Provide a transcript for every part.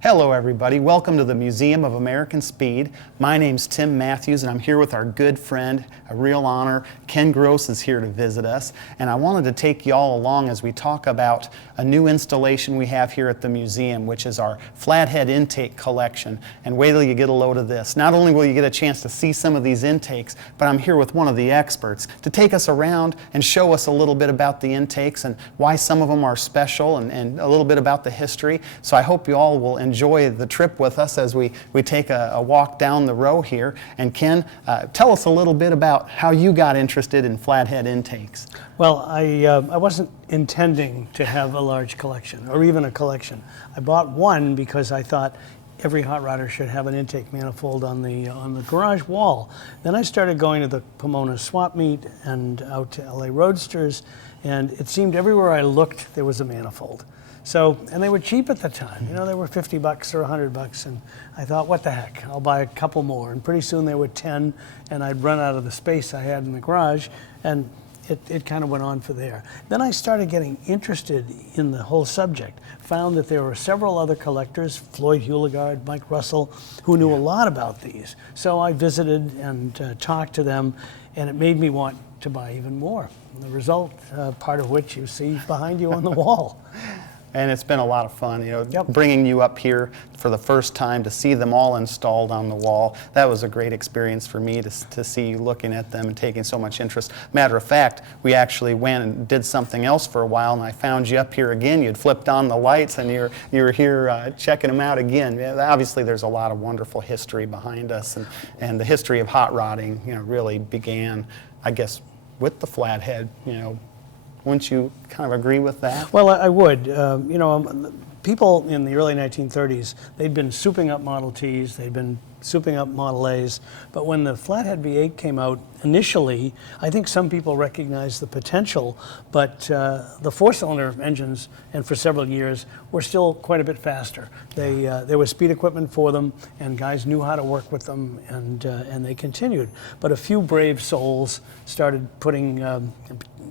Hello everybody, welcome to the Museum of American Speed. My name's Tim Matthews and I'm here with our good friend, a real honor. Ken Gross is here to visit us, and I wanted to take you all along as we talk about a new installation we have here at the museum, which is our Flathead intake collection. And wait till you get a load of this. Not only will you get a chance to see some of these intakes, but I'm here with one of the experts to take us around and show us a little bit about the intakes and why some of them are special, and a little bit about the history. So I hope you all will enjoy the trip with us as we take a walk down the row here. And Ken, tell us a little bit about how you got interested in Flathead intakes. Well, I wasn't intending to have a large collection or even a collection. I bought one because I thought every hot rodder should have an intake manifold on the garage wall. Then I started going to the Pomona swap meet and out to LA Roadsters, and it seemed everywhere I looked there was a manifold. So, and they were cheap at the time. You know, they were $50 or $100, and I thought, what the heck, I'll buy a couple more. And pretty soon they were 10, and I'd run out of the space I had in the garage, and it kind of went on for there. Then I started getting interested in the whole subject, found that there were several other collectors, Floyd Houligard, Mike Russell, who knew a lot about these. So I visited and talked to them, and it made me want to buy even more. And the result, part of which you see behind you on the wall. And it's been a lot of fun, you know, bringing you up here for the first time to see them all installed on the wall. That was a great experience for me to see you looking at them and taking so much interest. Matter of fact, we actually went and did something else for a while, and I found you up here again. You'd flipped on the lights, and you were here checking them out again. Obviously, there's a lot of wonderful history behind us, and the history of hot rodding, you know, really began, I guess, with the Flathead, you know. Wouldn't you kind of agree with that? Well, I would. You know, people in the early 1930s, they'd been souping up Model Ts, they'd been souping up Model As, but when the Flathead V8 came out, initially, I think some people recognized the potential, but the four-cylinder engines, and for several years, were still quite a bit faster. There was speed equipment for them, and guys knew how to work with them, and they continued. But a few brave souls started putting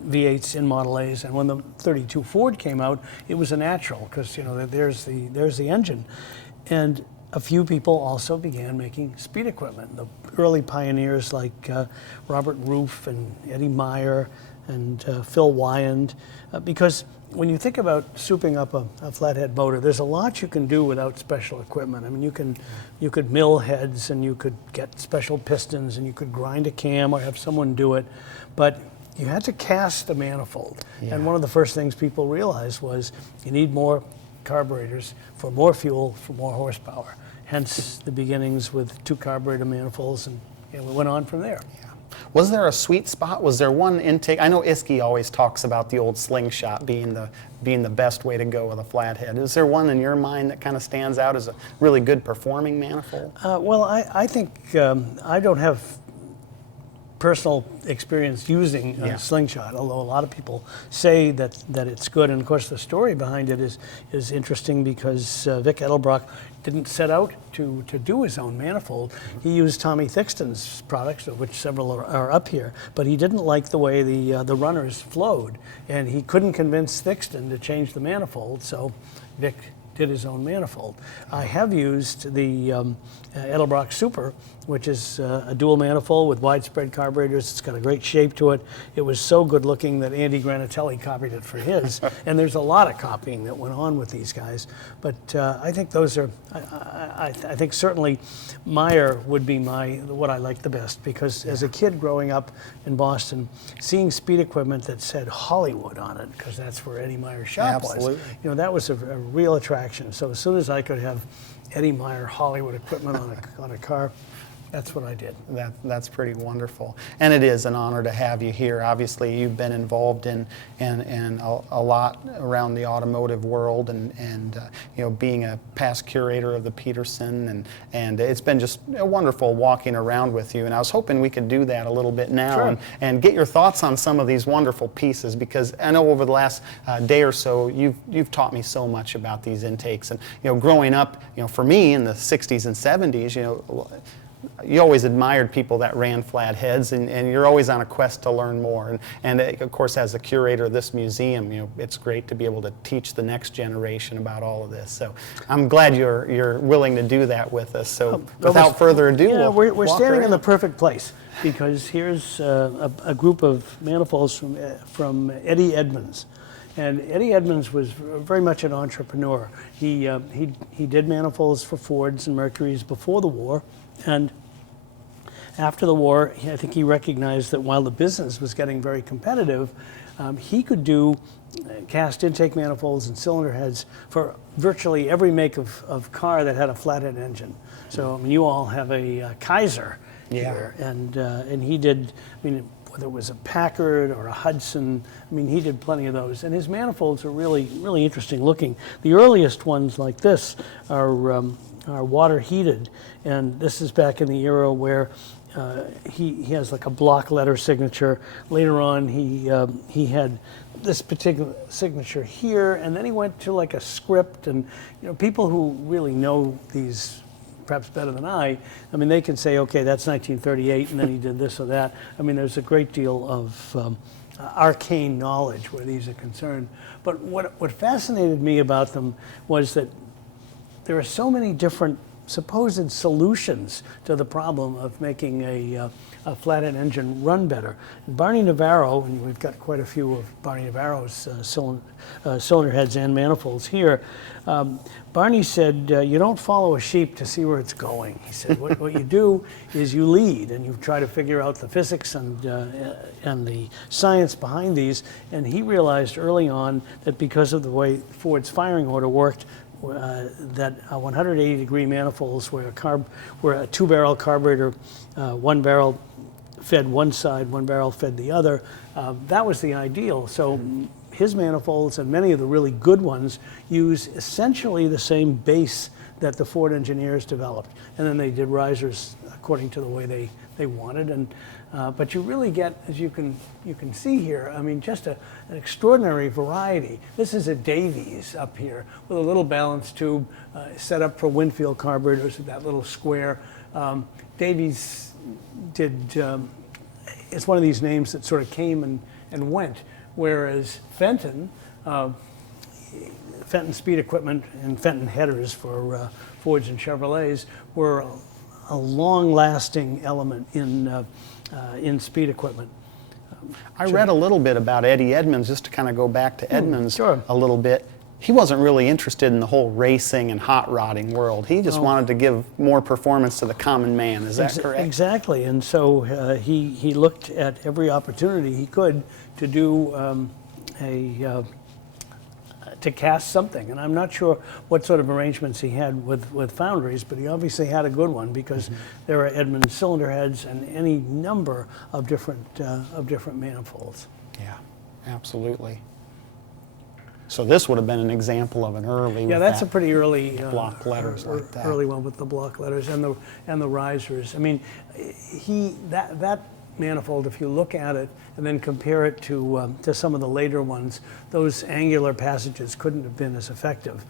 V8s in Model A's, and when the 32 Ford came out, it was a natural, because, you know, there's the engine. And a few people also began making speed equipment. The early pioneers like Robert Roof and Eddie Meyer and Phil Wyand, because when you think about souping up a flathead motor, there's a lot you can do without special equipment. I mean, you could mill heads, and you could get special pistons, and you could grind a cam or have someone do it, but you had to cast a manifold. Yeah. And one of the first things people realized was you need more carburetors for more fuel, for more horsepower. Hence the beginnings with 2 carburetor manifolds, and we went on from there. Yeah. Was there a sweet spot? Was there one intake? I know Iskey always talks about the old slingshot being the best way to go with a flathead. Is there one in your mind that kind of stands out as a really good performing manifold? Well, I think I don't have personal experience using a slingshot, although a lot of people say that it's good. And of course the story behind it is interesting, because Vic Edelbrock didn't set out to do his own manifold. He used Tommy Thixton's products, of which several are up here, but he didn't like the way the runners flowed, and he couldn't convince Thixton to change the manifold, so Vic did his own manifold. I have used the Edelbrock Super, which is a dual manifold with widespread carburetors. It's got a great shape to it. It was so good looking that Andy Granatelli copied it for his. And there's a lot of copying that went on with these guys. But I think those are, I think certainly Meyer would be what I like the best, because as a kid growing up in Boston, seeing speed equipment that said Hollywood on it, because that's where Eddie Meyer's shop was, you know, that was a real attraction. So as soon as I could have Eddie Meyer Hollywood equipment on a car, that's what I did. That's pretty wonderful. And it is an honor to have you here. Obviously, you've been involved in a lot around the automotive world, and you know, being a past curator of the Peterson, and it's been just wonderful walking around with you. And I was hoping we could do that a little bit now, and get your thoughts on some of these wonderful pieces, because I know over the last day or so you've taught me so much about these intakes. And you know, growing up, you know, for me in the 60s and 70s, you know, you always admired people that ran Flatheads, and you're always on a quest to learn more. And of course, as the curator of this museum, it's great to be able to teach the next generation about all of this. So I'm glad you're willing to do that with us. So without further ado, yeah, we're standing in the around. perfect place, because here's a group of manifolds from Eddy Edmonds. And Eddy Edmonds was very much an entrepreneur. He did manifolds for Fords and Mercuries before the war, and after the war, I think he recognized that while the business was getting very competitive, he could do cast intake manifolds and cylinder heads for virtually every make of car that had a flathead engine. So I mean, you all have a Kaiser here, and he did. I mean, whether it was a Packard or a Hudson, I mean, he did plenty of those. And his manifolds are really, really interesting looking. The earliest ones like this are water heated, and this is back in the era where he has like a block letter signature. Later on, he had this particular signature here, and then he went to like a script. And people who really know these perhaps better than I mean, they can say, okay, that's 1938, and then he did this or that. I mean, there's a great deal of arcane knowledge where these are concerned. But what fascinated me about them was that there are so many different supposed solutions to the problem of making a flathead engine run better. Barney Navarro, and we've got quite a few of Barney Navarro's cylinder heads and manifolds here. Barney said, you don't follow a sheep to see where it's going. He said, what you do is you lead, and you try to figure out the physics and the science behind these. And he realized early on that because of the way Ford's firing order worked, that 180-degree manifolds where a two-barrel carburetor, one barrel fed one side, one barrel fed the other, that was the ideal. So his manifolds and many of the really good ones use essentially the same base that the Ford engineers developed. And then they did risers according to the way they wanted. And but you really get, as you can see here, I mean, just an extraordinary variety. This is a Davies up here with a little balance tube set up for Winfield carburetors with that little square. Davies did, it's one of these names that sort of came and went, whereas Fenton, Fenton speed equipment and Fenton headers for Fords and Chevrolets were a long-lasting element in speed equipment. I read a little bit about Eddy Edmonds, just to kind of go back to Edmonds sure. a little bit. He wasn't really interested in the whole racing and hot rodding world. He just wanted to give more performance to the common man. Is that correct? Exactly. And so he looked at every opportunity he could to do to cast something. And I'm not sure what sort of arrangements he had with foundries, but he obviously had a good one, because there are Edmunds cylinder heads and any number of different manifolds. Yeah, absolutely. So this would have been an example of an early. Yeah, that's a pretty early block letters like that. Early one with the block letters and the risers. I mean, that manifold, if you look at it and then compare it to some of the later ones, those angular passages couldn't have been as effective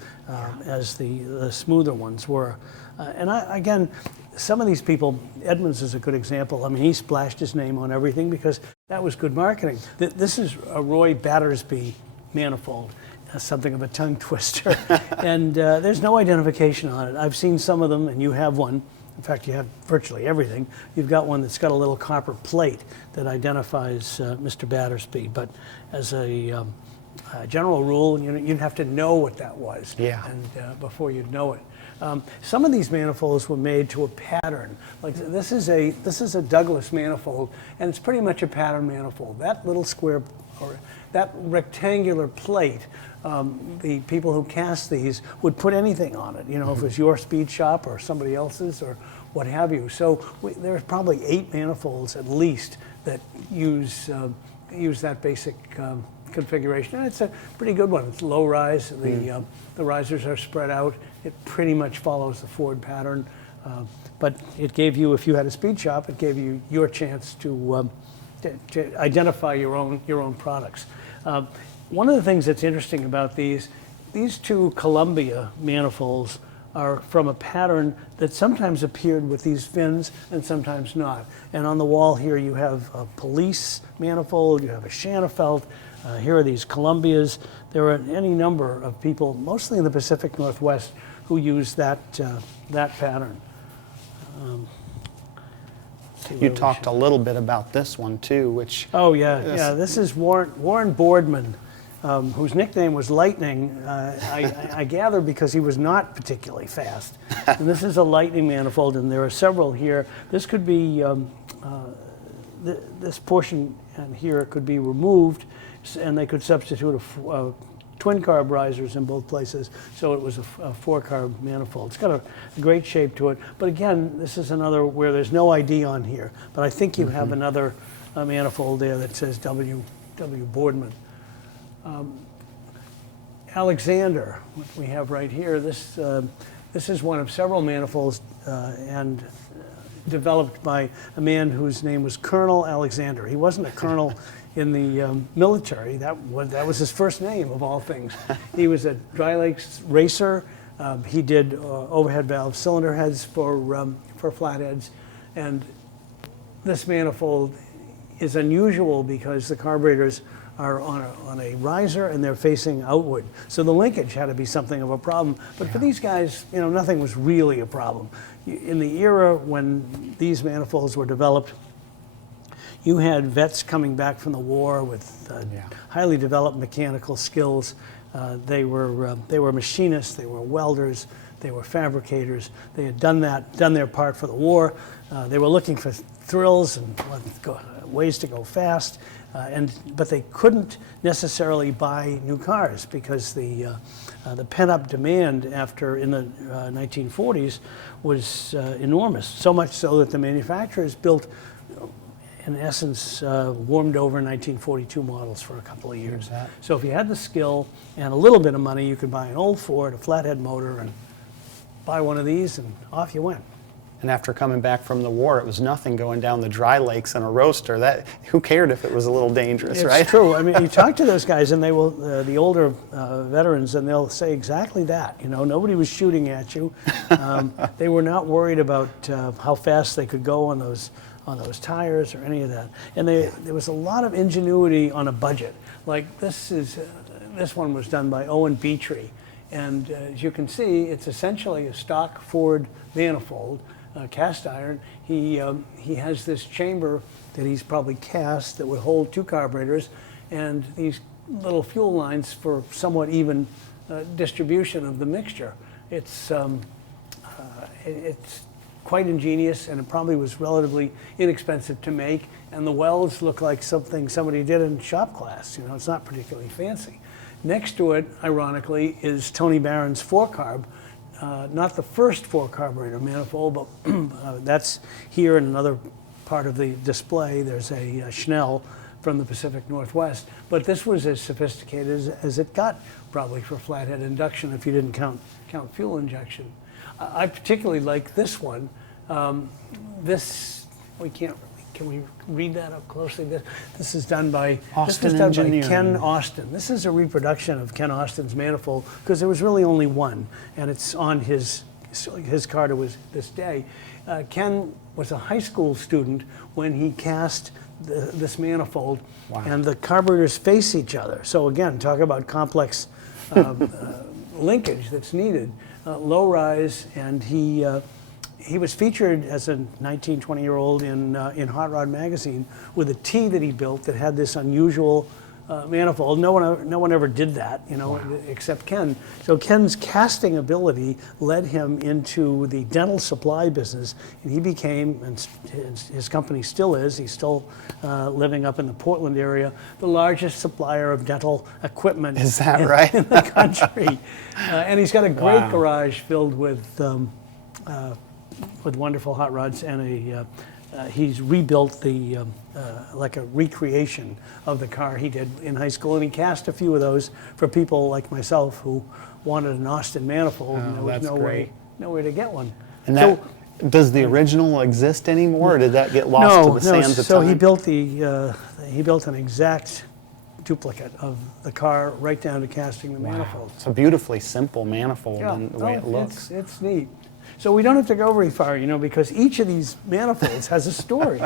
as the smoother ones were. And again, some of these people, Edmunds is a good example. I mean, he splashed his name on everything because that was good marketing. This is a Roy Battersby manifold. Something of a tongue twister. And there's no identification on it. I've seen some of them, and you have one. In fact, you have virtually everything. You've got one that's got a little copper plate that identifies Mr. Battersby. But as a general rule, you'd have to know what that was. Yeah. And before you'd know it. Some of these manifolds were made to a pattern. Like this is a Douglas manifold, and it's pretty much a pattern manifold. That little square, or that rectangular plate, the people who cast these would put anything on it. You know, if it was your speed shop or somebody else's or what have you. So there's probably 8 manifolds at least that use that basic configuration, and it's a pretty good one. It's low rise. The risers are spread out. It pretty much follows the Ford pattern, but it gave you, if you had a speed shop, it gave you your chance to identify your own products. One of the things that's interesting about these two Columbia manifolds are from a pattern that sometimes appeared with these fins and sometimes not. And on the wall here you have a police manifold, you have a Shanafelt, here are these Columbias. There are any number of people, mostly in the Pacific Northwest, who use that, that pattern. You talked a little bit about this one too, which... Oh yeah, this is Warren Boardman, whose nickname was Lightning, I gather because he was not particularly fast. And this is a Lightning manifold, and there are several here. This could be, this portion here could be removed, and they could substitute a twin carb risers in both places, so it was a 4-carb manifold. It's got a great shape to it, but again, this is another where there's no ID on here, but I think you have another manifold there that says W. Boardman. Alexander, what we have right here, this is one of several manifolds and developed by a man whose name was Colonel Alexander. He wasn't a colonel in the military. That was his first name, of all things. He was a dry lakes racer. He did overhead valve cylinder heads for flatheads. And this manifold is unusual because the carburetors are on a riser and they're facing outward. So the linkage had to be something of a problem. But for these guys, you know, nothing was really a problem. In the era when these manifolds were developed, you had vets coming back from the war with highly developed mechanical skills. They were machinists, they were welders, they were fabricators. They had done their part for the war. They were looking for thrills and ways to go fast, but they couldn't necessarily buy new cars because the pent-up demand in the 1940s was enormous. So much so that the manufacturers built, in essence, warmed over 1942 models for a couple of years. So if you had the skill and a little bit of money, you could buy an old Ford, a flathead motor, and buy one of these, and off you went. And after coming back from the war, it was nothing going down the dry lakes in a roaster. Who cared if it was a little dangerous, right? It's true. I mean, you talk to those guys, and they will, the older veterans, and they'll say exactly that. You know, nobody was shooting at you. They were not worried about how fast they could go on those tires or any of that. And there was a lot of ingenuity on a budget. Like this one was done by Owen Beatrey. And as you can see, it's essentially a stock Ford manifold, cast iron. He has this chamber that he's probably cast that would hold 2 carburetors and these little fuel lines for somewhat even distribution of the mixture. It's quite ingenious, and it probably was relatively inexpensive to make, and the welds look like something somebody did in shop class. You know, it's not particularly fancy. Next to it, ironically, is Tony Barron's 4-carb, not the first 4-carburetor manifold, but that's here in another part of the display. There's a Schnell from the Pacific Northwest, but this was as sophisticated as it got, probably for flathead induction if you didn't count fuel injection. I particularly like this one. Can we read that up closely? This is done by Ken Austin. This is a reproduction of Ken Austin's manifold because there was really only one, and it's on his car to this day. Ken was a high school student when he cast this manifold, and the carburetors face each other. So again, talk about complex linkage that's needed. Low rise, and he was featured as a 19, 20-year-old in Hot Rod magazine with a T that he built that had this unusual manifold. No one ever did that, you know, except Ken. So Ken's casting ability led him into the dental supply business, and he became, and his company still is, he's still living up in the Portland area, the largest supplier of dental equipment Is that right? in the country. And he's got a great garage filled with wonderful hot rods, and he's rebuilt like a recreation of the car he did in high school, and he cast a few of those for people like myself who wanted an Austin manifold, and there was no way to get one. And does the original exist anymore, or did that get lost to the sands of time? So he built an exact duplicate of the car right down to casting the manifold. It's a beautifully simple manifold in the way it looks. It's neat. So we don't have to go very far, because each of these manifolds has a story.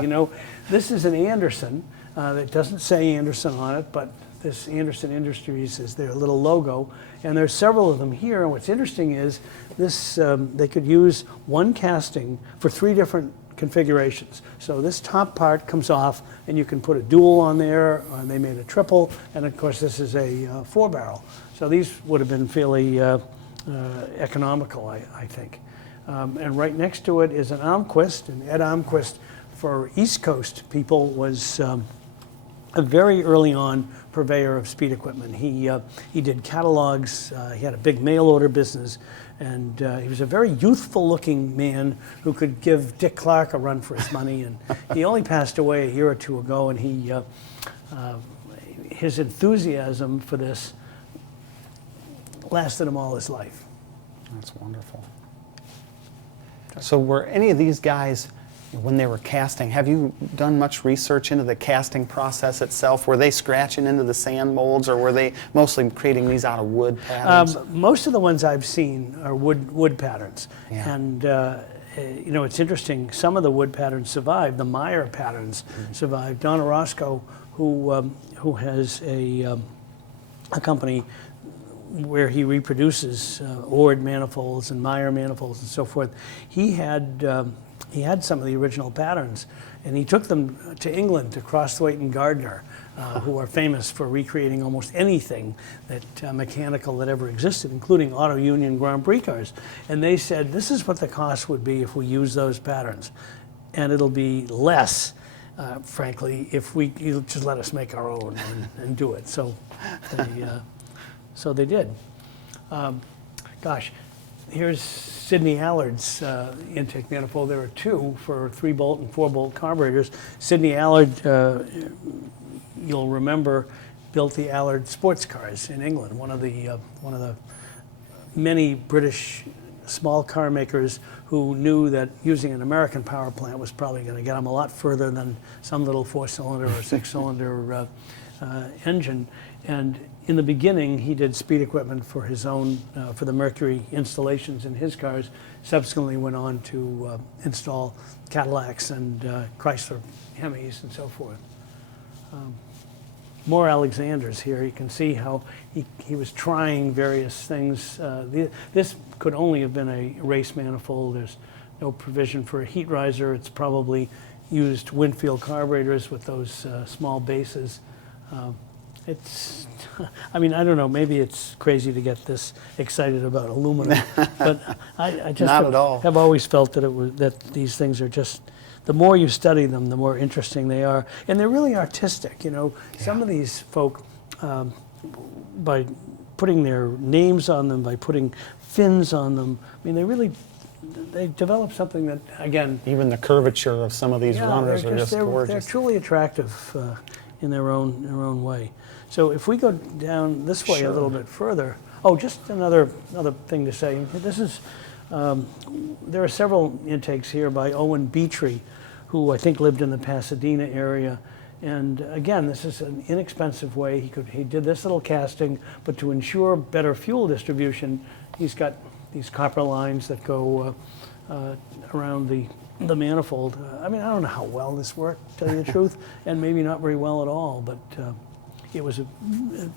This is an Anderson that doesn't say Anderson on it, but this Anderson Industries is their little logo, and there's several of them here. And what's interesting is this: they could use one casting for 3 different configurations. So this top part comes off, and you can put a dual on there. They made a triple, and of course this is a 4-barrel. So these would have been fairly economical, I think. And right next to it is an Almquist, and Ed Almquist, for East Coast people, was a very early on purveyor of speed equipment. He did catalogs, he had a big mail order business, and he was a very youthful looking man who could give Dick Clark a run for his money. And he only passed away a year or two ago, and his enthusiasm for this lasted him all his life. That's wonderful. So were any of these guys, when they were casting, have you done much research into the casting process itself? Were they scratching into the sand molds, or were they mostly creating these out of wood patterns? Most of the ones I've seen are wood patterns. Yeah. And it's interesting, some of the wood patterns survived. The Meyer patterns survived. Don Orozco, who has a company where he reproduces Ord manifolds and Meyer manifolds and so forth, he had some of the original patterns, and he took them to England to Crosthwaite and Gardner, who are famous for recreating almost anything that mechanical that ever existed, including Auto Union Grand Prix cars. And they said, this is what the cost would be if we use those patterns, and it'll be less, frankly, if you just let us make our own and do it. So they did. Here's Sidney Allard's intake manifold. There are 2 for 3-bolt and 4-bolt carburetors. Sidney Allard, you'll remember, built the Allard sports cars in England. One of the many British small car makers who knew that using an American power plant was probably going to get them a lot further than some little 4-cylinder or 6-cylinder engine. And in the beginning, he did speed equipment for his own, for the Mercury installations in his cars. Subsequently went on to install Cadillacs and Chrysler Hemis and so forth. More Alexanders here. You can see how he was trying various things. This could only have been a race manifold. There's no provision for a heat riser. It's probably used Winfield carburetors with those small bases. I don't know, maybe it's crazy to get this excited about aluminum, but I just have always felt that these things are just, the more you study them, the more interesting they are. And they're really artistic, Some of these folk, by putting their names on them, by putting fins on them, they develop something that, again... Even the curvature of some of these runners are just gorgeous. They're truly attractive in their own way. So if we go down this way a little bit further, just another thing to say. This is, there are several intakes here by Owen Beatrey, who I think lived in the Pasadena area. And again, this is an inexpensive way. He did this little casting, but to ensure better fuel distribution, he's got these copper lines that go around the manifold. I don't know how well this worked, to tell you the truth, and maybe not very well at all, but it was an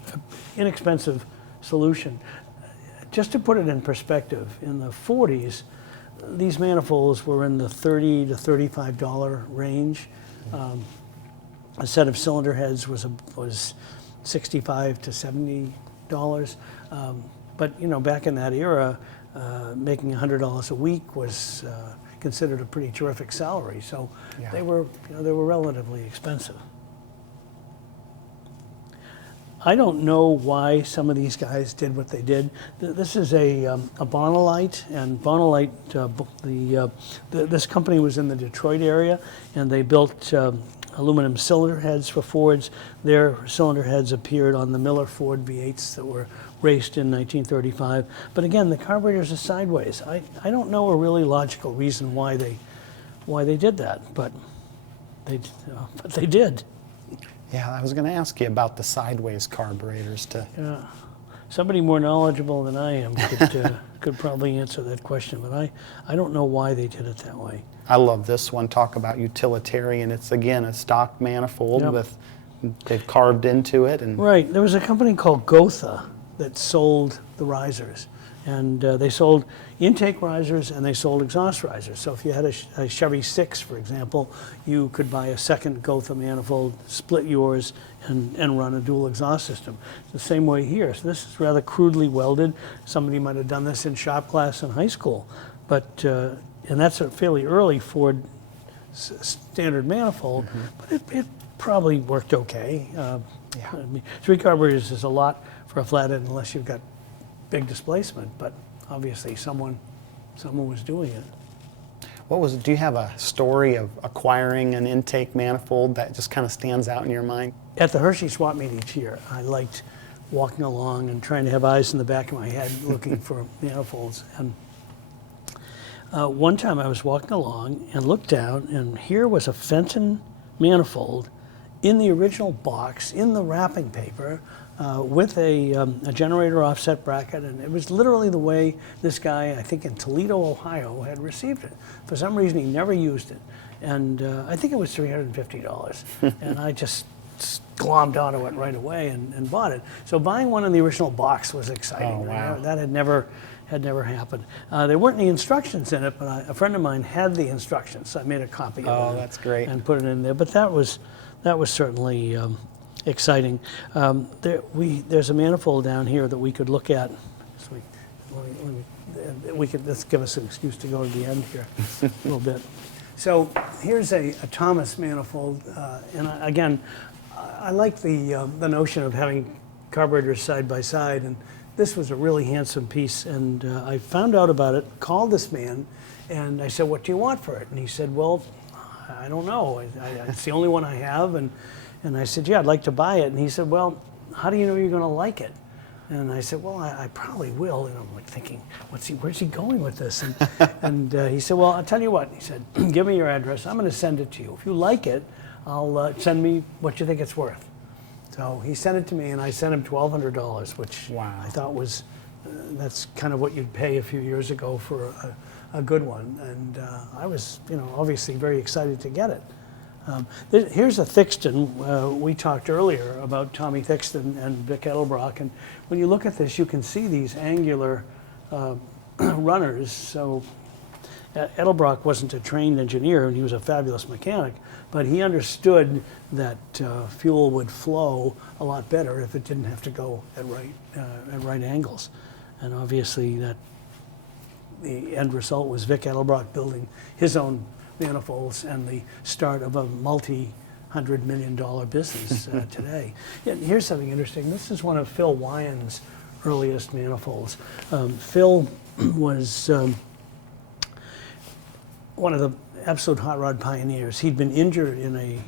inexpensive solution. Just to put it in perspective, in the 40s, these manifolds were in the $30 to $35 range. A set of cylinder heads was $65 to $70. But back in that era, making $100 a week was considered a pretty terrific salary. So they were relatively expensive. I don't know why some of these guys did what they did. This is a Bonalite, and Bonalite, this company was in the Detroit area, and they built aluminum cylinder heads for Fords. Their cylinder heads appeared on the Miller Ford V8s that were raced in 1935. But again, the carburetors are sideways. I don't know a really logical reason why they did that, but they did. Yeah, I was going to ask you about the sideways carburetors to. Yeah. Somebody more knowledgeable than I am could probably answer that question, but I don't know why they did it that way. I love this one. Talk about utilitarian. It's again a stock manifold Yep. with they've carved into it and. Right. There was a company called Gotha that sold the risers, and they sold intake risers and they sold exhaust risers. So if you had a Chevy 6, for example, you could buy a second Gotha manifold, split yours, and run a dual exhaust system. The same way here. So this is rather crudely welded. Somebody might have done this in shop class in high school, but and that's a fairly early Ford standard manifold, but it probably worked okay. I mean, 3 carburetors is a lot for a flathead unless you've got big displacement, but obviously someone was doing it. Do you have a story of acquiring an intake manifold that just kind of stands out in your mind? At the Hershey swap meet each year, I liked walking along and trying to have eyes in the back of my head looking for manifolds. And one time I was walking along and looked down, and here was a Fenton manifold in the original box, in the wrapping paper, with a generator offset bracket, and it was literally the way this guy, I think in Toledo, Ohio, had received it. For some reason, he never used it, and I think it was $350, and I just glommed onto it right away and bought it. So buying one in the original box was exciting. Oh, wow. That had never happened. There weren't any instructions in it, but a friend of mine had the instructions, so I made a copy of it. Oh, that's great. And put it in there. But that was certainly exciting. There's a manifold down here that we could look at. So let's give us an excuse to go to the end here a little bit. So here's a Thomas manifold, and again, I like the notion of having carburetors side by side, and this was a really handsome piece, and I found out about it, called this man, and I said, "What do you want for it?" And he said, "Well, I don't know. It's the only one I have." And I said, "Yeah, I'd like to buy it." And he said, "Well, how do you know you're going to like it?" And I said, "Well, I probably will." And I'm like thinking, where's he going with this? And he said, "Well, I'll tell you what." He said, "Give me your address. I'm going to send it to you. If you like it, I'll send me what you think it's worth." So he sent it to me, and I sent him $1,200, which Wow. I thought was, that's kind of what you'd pay a few years ago for a good one. And I was, obviously very excited to get it. Here's a Thixton. We talked earlier about Tommy Thixton and Vic Edelbrock, and when you look at this, you can see these angular runners. So Edelbrock wasn't a trained engineer, and he was a fabulous mechanic, but he understood that fuel would flow a lot better if it didn't have to go at right angles. And obviously the end result was Vic Edelbrock building his own manifolds and the start of a multi-$100 million business today. Yeah, here's something interesting. This is one of Phil Lyons' earliest manifolds. Phil was one of the absolute hot rod pioneers. He'd been injured in a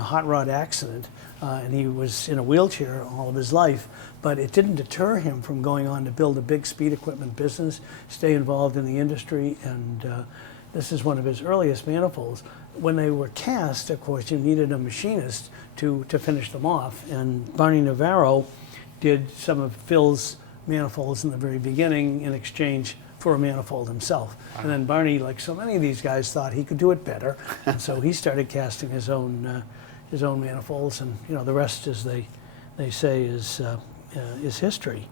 hot rod accident, and he was in a wheelchair all of his life, but it didn't deter him from going on to build a big speed equipment business, stay involved in the industry, and this is one of his earliest manifolds. When they were cast, of course, you needed a machinist to finish them off, and Barney Navarro did some of Phil's manifolds in the very beginning in exchange for a manifold himself. Wow. And then Barney, like so many of these guys, thought he could do it better, and so he started casting his own manifolds, and the rest, as they say, is history.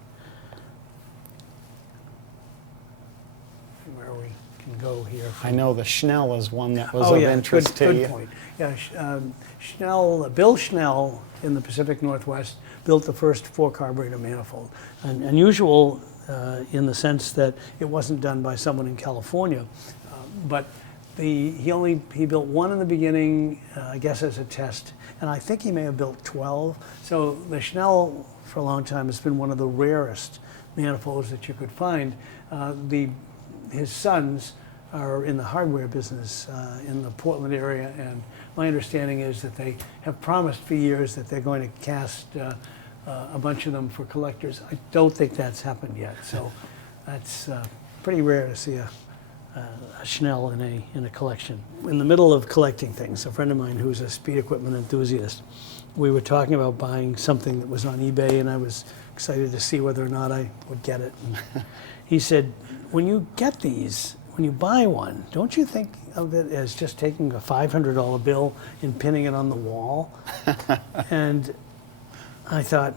Where we can go here. I know the Schnell is one that was of interest to you. Good point. Yeah, Bill Schnell in the Pacific Northwest built the first 4-carburetor manifold, and unusual in the sense that it wasn't done by someone in California, but he built one in the beginning, I guess as a test, and I think he may have built 12. So the Schnell for a long time has been one of the rarest manifolds that you could find. His sons are in the hardware business in the Portland area, and my understanding is that they have promised for years that they're going to cast a bunch of them for collectors. I don't think that's happened yet, so that's pretty rare to see a a Schnell in a collection. In the middle of collecting things, a friend of mine who's a speed equipment enthusiast, we were talking about buying something that was on eBay, and I was excited to see whether or not I would get it. And he said, when you get these, when you buy one, don't you think of it as just taking a $500 bill and pinning it on the wall? And I thought,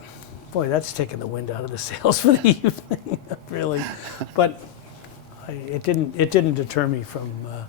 boy, that's taking the wind out of the sails for the evening, really. But it didn't deter me from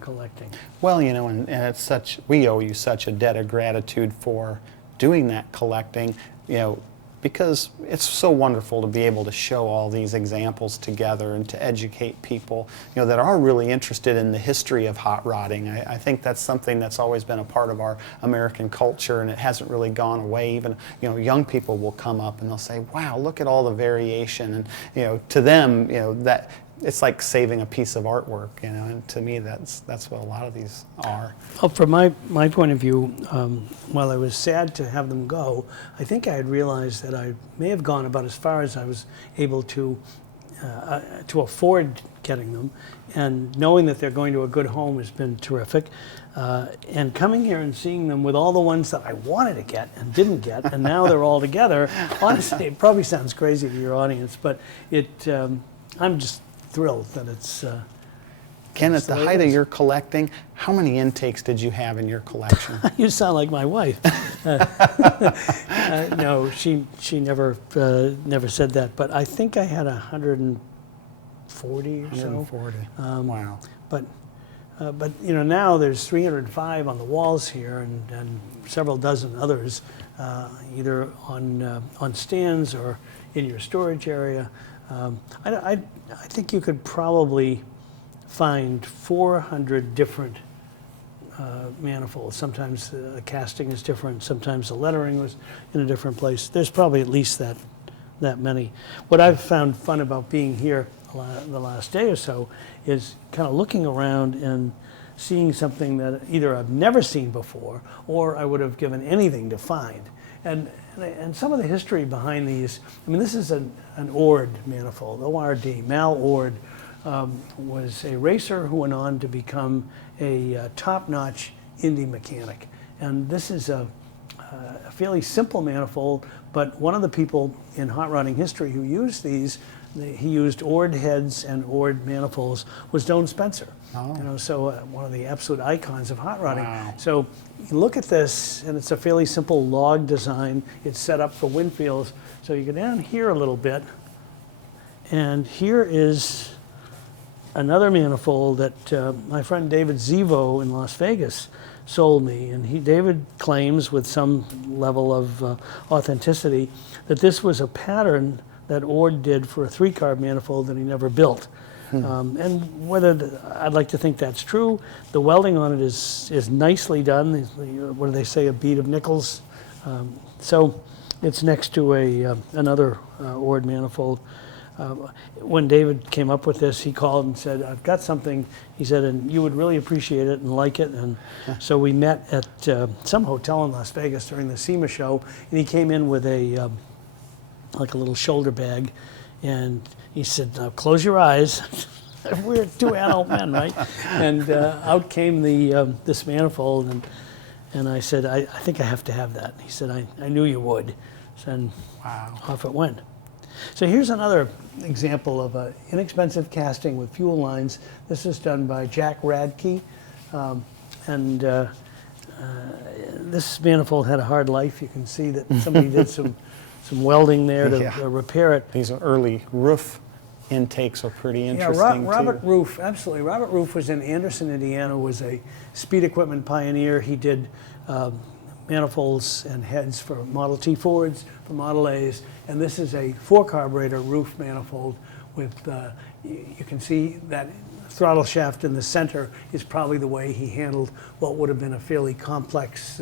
collecting. Well, you know, and it's we owe you such a debt of gratitude for doing that collecting, you know, because it's so wonderful to be able to show all these examples together and to educate people, you know, that are really interested in the history of hot rodding. I think that's something that's always been a part of our American culture, and it hasn't really gone away. Even, you know, young people will come up and they'll say, wow, look at all the variation. And, you know, to them, you know, that it's like saving a piece of artwork, you know, and to me that's what a lot of these are. Well, from my point of view, while I was sad to have them go, I think I had realized that I may have gone about as far as I was able to afford getting them, and knowing that they're going to a good home has been terrific. And coming here and seeing them with all the ones that I wanted to get and didn't get, and now they're all together, honestly, it probably sounds crazy to your audience, but I'm just thrilled that it's Ken, at the height of your collecting, how many intakes did you have in your collection? You sound like my wife. No, she never said that, but I think I had 140 or so. 140. Wow. But you know, now there's 305 on the walls here, and several dozen others, either on stands or in your storage area. I think you could probably find 400 different manifolds. Sometimes the casting is different. Sometimes the lettering was in a different place. There's probably at least that many. What I've found fun about being here the last day or so is kind of looking around and seeing something that either I've never seen before or I would have given anything to find. And some of the history behind these, I mean, this is an Ord manifold, O-R-D. Mal Ord was a racer who went on to become a top-notch Indy mechanic. And this is a fairly simple manifold, but one of the people in hot rodding history who used these, he used Ord heads and Ord manifolds, was Doane Spencer. Oh. You know, so one of the absolute icons of hot rodding. Wow. So you look at this, and it's a fairly simple log design. It's set up for windfields. So you go down here a little bit, and here is another manifold that my friend David Zivo in Las Vegas sold me. And David claims with some level of authenticity that this was a pattern that Ord did for a 3-carb manifold that he never built. And whether I'd like to think that's true, the welding on it is nicely done. What do they say, a bead of nickels? So it's next to another Ord manifold. When David came up with this, he called and said, I've got something, he said, and you would really appreciate it and like it. And so we met at some hotel in Las Vegas during the SEMA show, and he came in with like a little shoulder bag, and he said, now close your eyes. We're two adult men, right? And out came this manifold, and I said, I think I have to have that. He said, I knew you would. And Wow. off it went. So here's another example of an inexpensive casting with fuel lines. This is done by Jack Radke. This manifold had a hard life. You can see that somebody did some welding there to repair it. These early roof intakes are pretty interesting, yeah, Robert too. Roof, absolutely. Robert Roof was in Anderson, Indiana, was a speed equipment pioneer. He did manifolds and heads for Model T Fords, for Model A's, and this is a 4-carburetor roof manifold with, you can see that throttle shaft in the center is probably the way he handled what would have been a fairly complex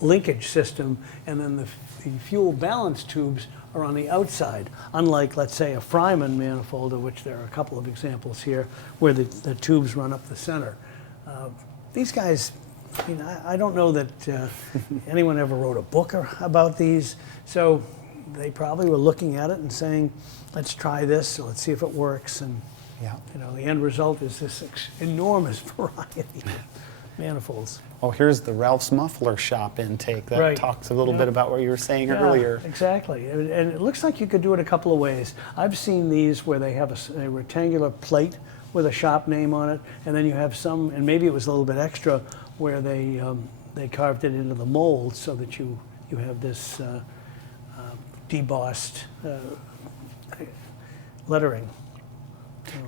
linkage system, and then the fuel balance tubes are on the outside, unlike, let's say, a Fryman manifold, of which there are a couple of examples here, where the tubes run up the center. These guys, I mean, I don't know that anyone ever wrote a book about these, so they probably were looking at it and saying, let's try this, or let's see if it works, and Yeah. You know, the end result is this enormous variety of manifolds. Oh, here's the Ralph's Muffler Shop intake. That Right. talks a little Yeah. bit about what you were saying Yeah, earlier. exactly. And it looks like you could do it a couple of ways. I've seen these where they have a rectangular plate with a shop name on it, and then you have some, and maybe it was a little bit extra, where they carved it into the mold so that you have this debossed lettering.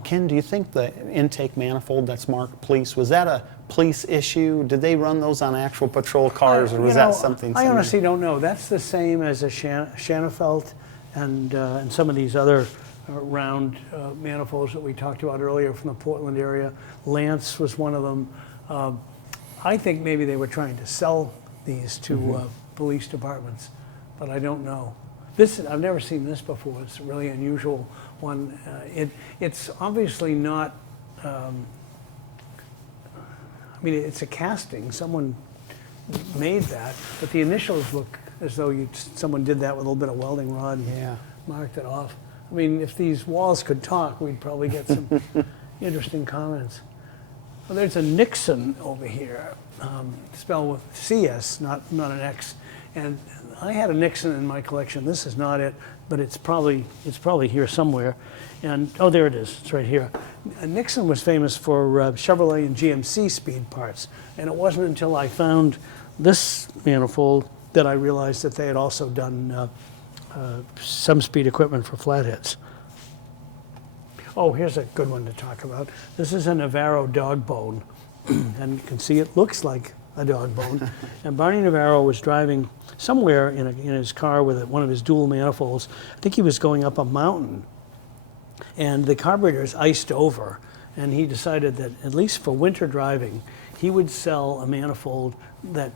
Ken, do you think the intake manifold that's marked police, was that a police issue? Did they run those on actual patrol cars, or was that something? I honestly don't know. That's the same as a Shanafelt and some of these other round manifolds that we talked about earlier from the Portland area. Lance was one of them. I think maybe they were trying to sell these to police departments, but I don't know. I've never seen this before. It's a really unusual one. It's obviously not. I mean, it's a casting. Someone made that, but the initials look as though someone did that with a little bit of welding rod and marked it off. I mean, if these walls could talk, we'd probably get some interesting comments. Well, there's a Nixon over here, spelled with CS, not an X. And I had a Nixon in my collection. This is not it, but it's probably here somewhere. And oh, there it is. It's right here. Nixon was famous for Chevrolet and GMC speed parts, and it wasn't until I found this manifold that I realized that they had also done some speed equipment for flatheads. Oh, here's a good one to talk about. This is a Navarro dog bone, and you can see it looks like a dog bone. And Barney Navarro was driving somewhere in his car with one of his dual manifolds. I think he was going up a mountain, and the carburetor's iced over, and he decided that at least for winter driving, he would sell a manifold that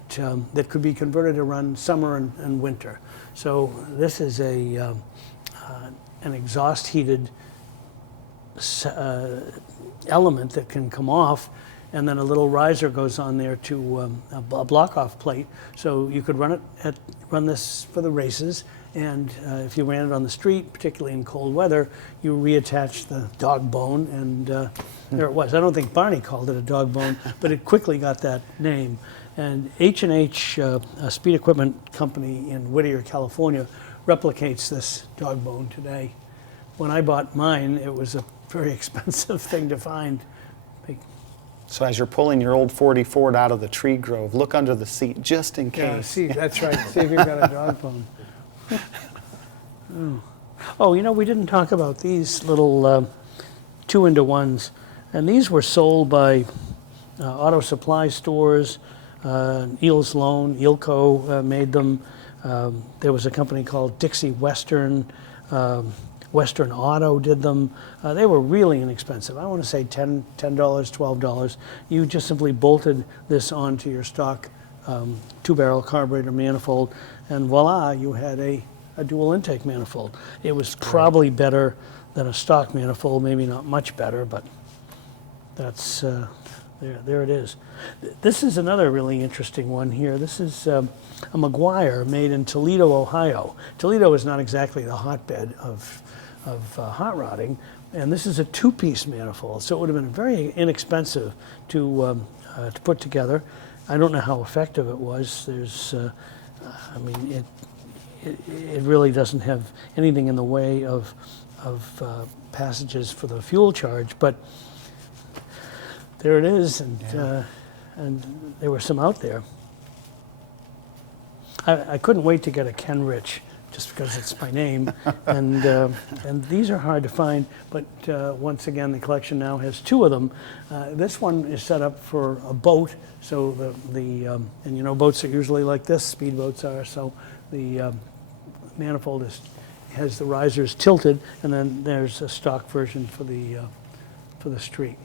could be converted to run summer and winter. So this is an exhaust heated element that can come off, and then a little riser goes on there to a block-off plate. So you could run this for the races, and if you ran it on the street, particularly in cold weather, you reattach the dog bone, and there it was. I don't think Barney called it a dog bone, but it quickly got that name. And H&H, a speed equipment company in Whittier, California, replicates this dog bone today. When I bought mine, it was a very expensive thing to find. So as you're pulling your old 40 Ford out of the tree grove, look under the seat just in case. Yeah, see, that's right. See if you've got a dog bone. Oh, you know, we didn't talk about these little 2-into-1s. And these were sold by auto supply stores. Eels Loan, Eelco made them. There was a company called Dixie Western. Western Auto did them. They were really inexpensive. I want to say $10, $12. You just simply bolted this onto your stock 2-barrel carburetor manifold, and voila, you had a dual intake manifold. It was probably better than a stock manifold, maybe not much better, but that's there it is. This is another really interesting one here. This is a Maguire made in Toledo, Ohio. Toledo is not exactly the hotbed of hot rodding, and this is a 2-piece manifold, so it would have been very inexpensive to put together. I don't know how effective it was. There's, I mean, it really doesn't have anything in the way of passages for the fuel charge, but there it is, and there were some out there. I couldn't wait to get a Ken Rich, just because it's my name, and these are hard to find, but once again, the collection now has 2 of them. This one is set up for a boat, so and you know, boats are usually like this, speedboats are, so the manifold has the risers tilted, and then there's a stock version for the street.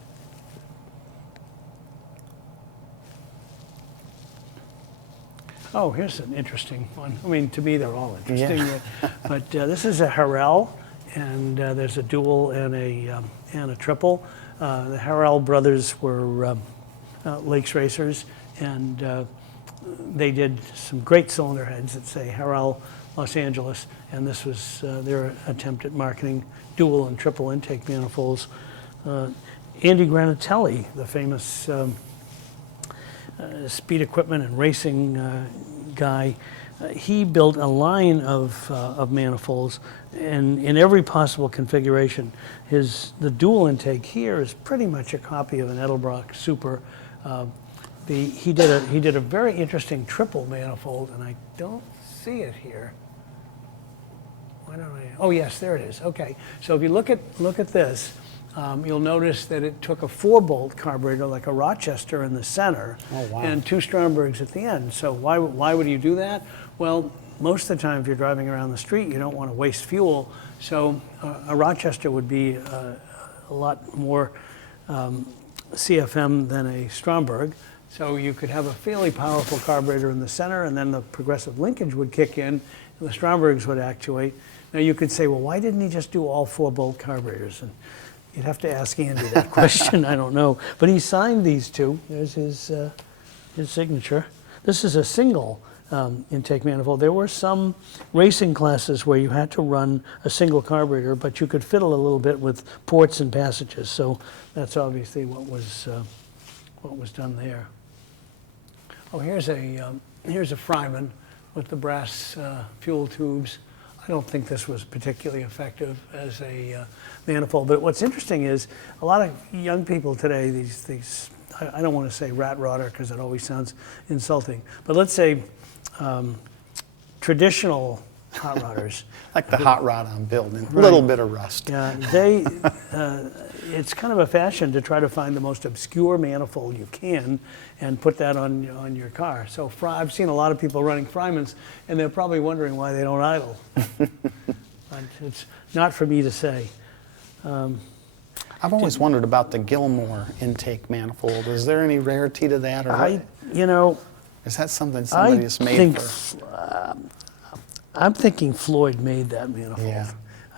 Oh, here's an interesting one. I mean, to me, they're all interesting. Yeah. But this is a Harrell, and there's a dual and a triple. The Harrell brothers were lakes racers, and they did some great cylinder heads that say Harrell, Los Angeles, and this was their attempt at marketing dual and triple intake manifolds. Andy Granatelli, the famous speed equipment and racing guy, he built a line of manifolds in every possible configuration. The dual intake here is pretty much a copy of an Edelbrock Super. He did a very interesting triple manifold, and I don't see it here. Why don't I? Oh yes, there it is. Okay, so if you look at this, you'll notice that it took a 4-bolt carburetor like a Rochester in the center, oh, wow. and 2 Strombergs at the end. So why would you do that? Well, most of the time if you're driving around the street, you don't want to waste fuel. So a Rochester would be a lot more CFM than a Stromberg. So you could have a fairly powerful carburetor in the center, and then the progressive linkage would kick in, and the Strombergs would actuate. Now you could say, well, why didn't he just do all 4-bolt carburetors? And you'd have to ask Andy that question. I don't know. But he signed these two. There's his signature. This is a single intake manifold. There were some racing classes where you had to run a single carburetor, but you could fiddle a little bit with ports and passages. So that's obviously what was done there. Oh, here's a Fryman with the brass fuel tubes. I don't think this was particularly effective as a manifold. But what's interesting is a lot of young people today, these I don't want to say rat rodder because it always sounds insulting, but let's say traditional hot rodders. Like the hot rod I'm building, a little bit of rust. Yeah, it's kind of a fashion to try to find the most obscure manifold you can and put that on your car. So I've seen a lot of people running Frymans, and they're probably wondering why they don't idle. It's not for me to say. I've always wondered about the Gilmore intake manifold. Is there any rarity to that, or is that something somebody has made for? I'm thinking Floyd made that manifold. Yeah.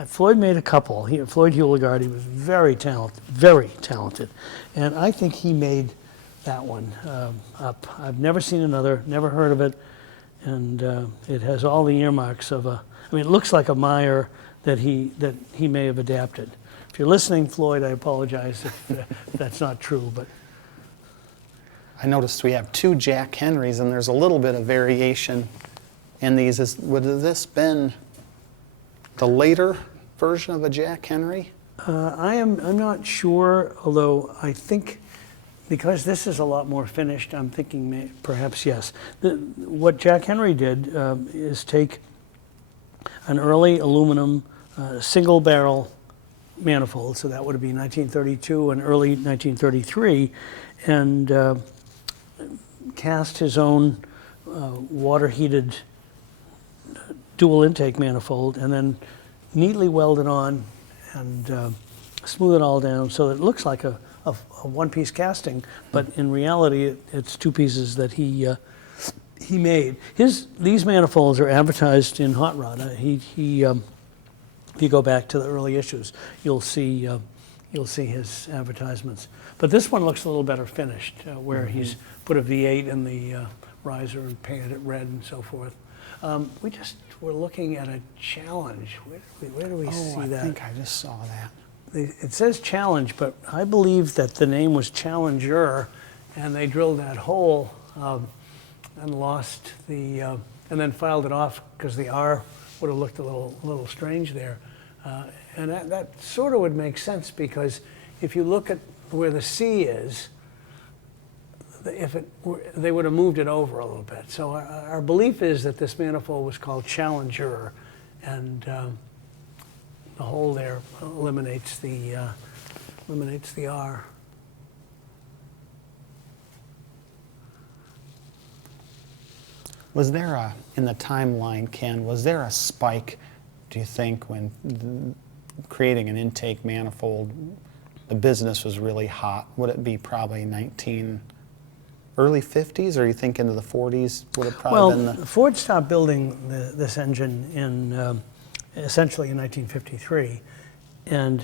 Floyd made a couple. Floyd Hewlegard, he was very talented. And I think he made that one up. I've never seen another, never heard of it. And it has all the earmarks of it looks like a Meyer that he may have adapted. If you're listening, Floyd, I apologize if that's not true. But I noticed we have 2 Jack Henrys, and there's a little bit of variation in these. Would this been the later version of a Jack Henry? I'm not sure, although I think because this is a lot more finished, I'm thinking perhaps yes. What Jack Henry did is take an early aluminum single barrel manifold, so that would be 1932 and early 1933, and cast his own water-heated dual intake manifold, and then neatly weld it on and smooth it all down so that it looks like a one-piece casting, but in reality it's 2 pieces that he made. These manifolds are advertised in Hot Rod. If you go back to the early issues, you'll see his advertisements. But this one looks a little better finished, where he's put a V8 in the riser and painted it red and so forth. We're looking at a Challenge. Where do we see that? I think I just saw that. It says Challenge, but I believe that the name was Challenger, and they drilled that hole and lost and then filed it off because the R would have looked a little strange there. And that sort of would make sense, because if you look at where the C is, they would have moved it over a little bit. So our belief is that this manifold was called Challenger, and the hole there eliminates the R. Was there in the timeline, Ken, was there a spike, do you think, when creating an intake manifold, the business was really hot? Would it be probably early 50s, or you think into the 40s would have probably been the... Ford stopped building this engine in essentially in 1953, and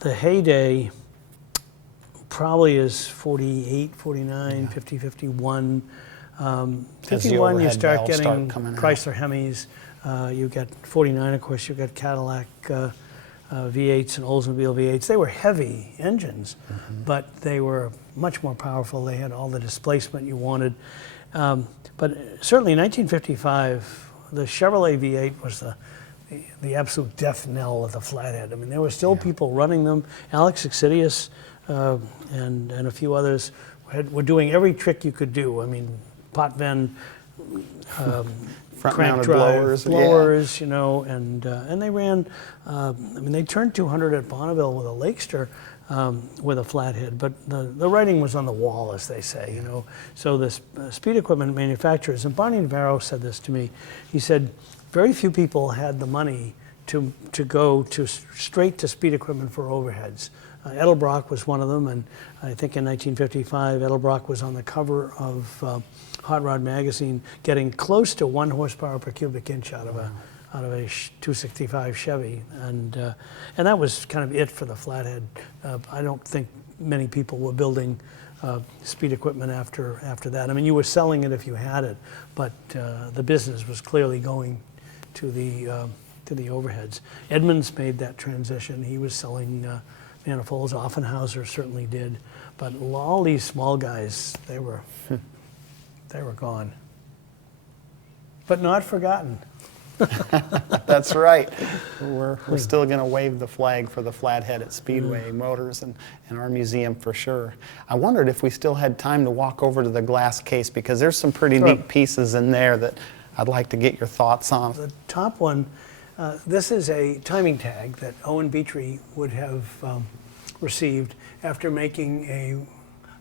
the heyday probably is 48, 49, 50, 51. 51, you start getting Chrysler Hemis. You get 49, of course, you got Cadillac V8s and Oldsmobile V8s. They were heavy engines, but they were much more powerful. They had all the displacement you wanted. But certainly in 1955, the Chevrolet V8 was the absolute death knell of the Flathead. I mean, there were still people running them. Alex Exidius and a few others were doing every trick you could do. I mean, pot vent, front-mounted blowers, you know, and they ran. I mean, they turned 200 at Bonneville with a Lakester with a Flathead, but the writing was on the wall, as they say, you know. So the speed equipment manufacturers, and Barney Navarro said this to me. He said, very few people had the money to go straight to speed equipment for overheads. Edelbrock was one of them, and I think in 1955, Edelbrock was on the cover of Hot Rod magazine, getting close to 1 horsepower per cubic inch out of a 265 Chevy, and that was kind of it for the Flathead. I don't think many people were building speed equipment after that. I mean, you were selling it if you had it, but the business was clearly going to the overheads. Edmunds made that transition. He was selling manifolds. Offenhauser certainly did, but all these small guys, they were gone, but not forgotten. That's right. We're still going to wave the flag for the Flathead at Speedway Motors and our museum for sure. I wondered if we still had time to walk over to the glass case, because there's some pretty neat pieces in there that I'd like to get your thoughts on. The top one, this is a timing tag that Owen Beatrey would have received after making a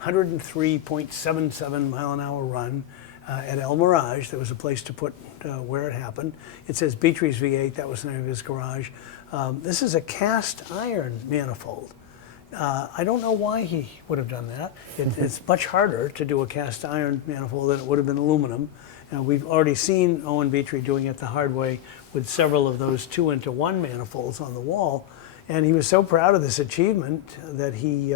103.77 mile an hour run at El Mirage. There was a place to put where it happened. It says Beatrey's V8, that was the name of his garage. This is a cast iron manifold. I don't know why he would have done that. It's much harder to do a cast iron manifold than it would have been aluminum. We've already seen Owen Beatrey doing it the hard way with several of those 2-into-1 manifolds on the wall. And he was so proud of this achievement that he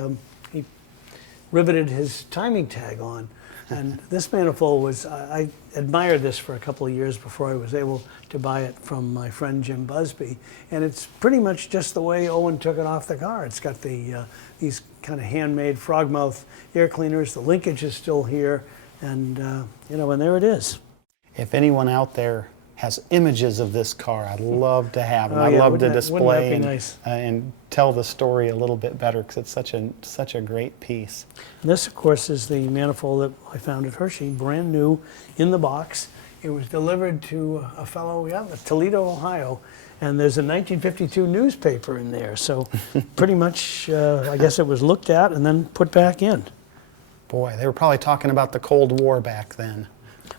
riveted his timing tag on. And this manifold was, I admired this for a couple of years before I was able to buy it from my friend Jim Busby. And it's pretty much just the way Owen took it off the car. It's got these kind of handmade frogmouth air cleaners. The linkage is still here. And, you know, and there it is. If anyone out there has images of this car, I'd love to have them. I'd love to display and tell the story a little bit better, because it's such a great piece. And this, of course, is the manifold that I found at Hershey, brand new in the box. It was delivered to a fellow, Toledo, Ohio, and there's a 1952 newspaper in there. So pretty much, I guess it was looked at and then put back in. Boy, they were probably talking about the Cold War back then.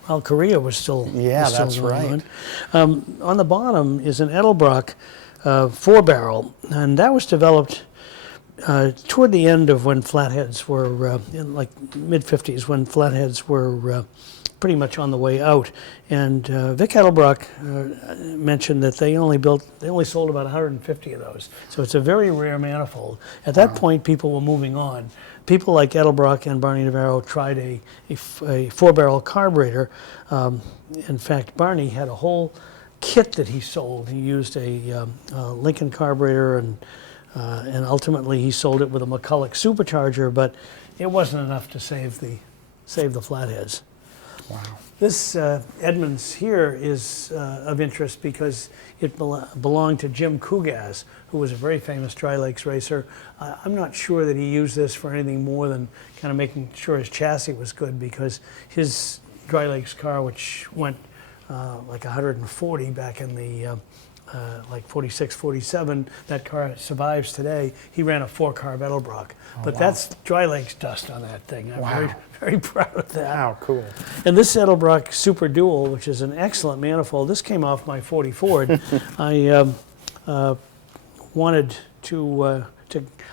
Well, Korea was still that's right. On the bottom is an Edelbrock 4-barrel, and that was developed toward the end of when Flatheads were in like mid-50s, when Flatheads were pretty much on the way out. And Vic Edelbrock mentioned that they only sold about 150 of those. So it's a very rare manifold. At that point, people were moving on. People like Edelbrock and Barney Navarro tried a 4-barrel carburetor. In fact, Barney had a whole kit that he sold. He used a Lincoln carburetor, and ultimately he sold it with a McCulloch supercharger, but it wasn't enough to save the Flatheads. Wow. This Edmunds here is of interest because it belonged to Jim Cugaz, who was a very famous dry lakes racer. I'm not sure that he used this for anything more than kind of making sure his chassis was good, because his dry lakes car, which went like 140 back in the like 46, 47, that car survives today. He ran a 4-carb Edelbrock. But that's dry lakes dust on that thing. I'm very, very proud of that. Wow, cool. And this Edelbrock Super Dual, which is an excellent manifold, this came off my 40 Ford. I wanted to, I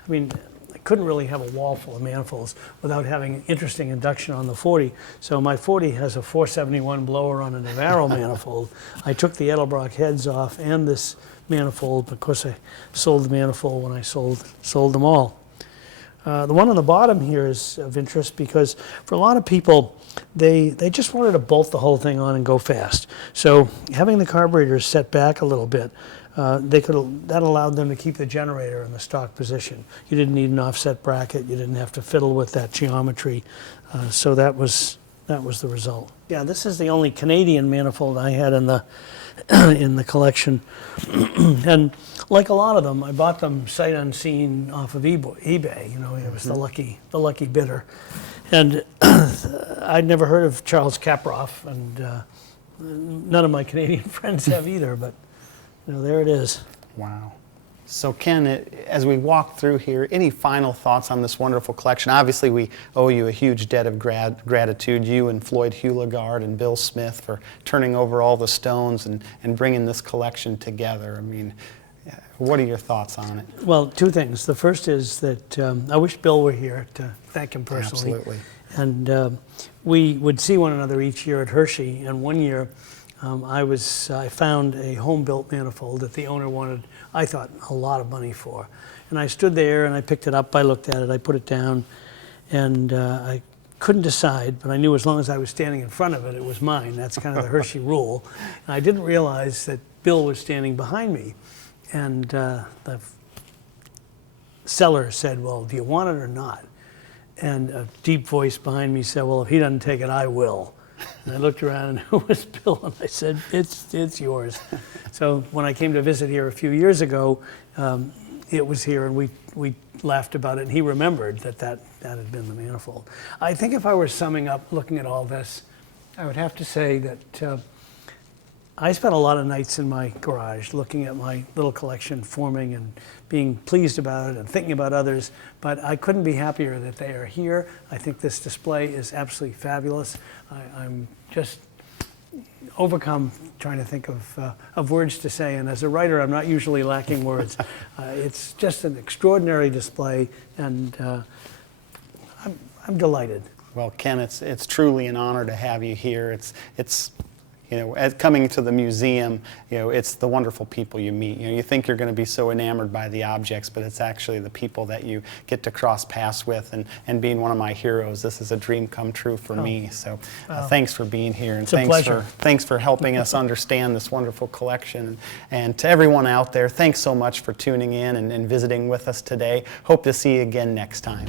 mean, I couldn't really have a wall full of manifolds without having an interesting induction on the 40. So my 40 has a 471 blower on a Navarro manifold. I took the Edelbrock heads off and this manifold, but of course I sold the manifold when I sold them all. The one on the bottom here is of interest because for a lot of people, they just wanted to bolt the whole thing on and go fast. So having the carburetors set back a little bit that allowed them to keep the generator in the stock position. You didn't need an offset bracket. You didn't have to fiddle with that geometry. So that was the result. Yeah, this is the only Canadian manifold I had in the in the collection, and like a lot of them, I bought them sight unseen off of eBay. You know, it was the lucky bidder, and I'd never heard of Charles Caproff, and none of my Canadian friends have either. But you know, there it is. Wow. So Ken, as we walk through here, any final thoughts on this wonderful collection? Obviously, we owe you a huge debt of gratitude, you and Floyd Hewlegard and Bill Smith, for turning over all the stones and bringing this collection together. I mean, what are your thoughts on it? Well, two things. The first is that I wish Bill were here to thank him personally. Absolutely. And we would see one another each year at Hershey, and one year I found a home-built manifold that the owner wanted, I thought, a lot of money for. And I stood there and I picked it up, I looked at it, I put it down, and I couldn't decide, but I knew as long as I was standing in front of it, it was mine. That's kind of the Hershey rule. And I didn't realize that Bill was standing behind me. And the seller said, "Well, do you want it or not?" And a deep voice behind me said, "Well, if he doesn't take it, I will." And I looked around and it was Bill, and I said, it's yours. So when I came to visit here a few years ago, it was here, and we laughed about it, and he remembered that had been the manifold. I think if I were summing up, looking at all this, I would have to say that I spent a lot of nights in my garage looking at my little collection forming and being pleased about it and thinking about others, but I couldn't be happier that they are here. I think this display is absolutely fabulous. I'm just overcome trying to think of words to say, and as a writer, I'm not usually lacking words. It's just an extraordinary display, and I'm delighted. Well, Ken, it's truly an honor to have you here. It's you know, as coming to the museum, you know, it's the wonderful people you meet. You know, you think you're going to be so enamored by the objects, but it's actually the people that you get to cross paths with. And being one of my heroes, this is a dream come true for me. So thanks for being here, and thanks for helping us understand this wonderful collection. And to everyone out there, thanks so much for tuning in and visiting with us today. Hope to see you again next time.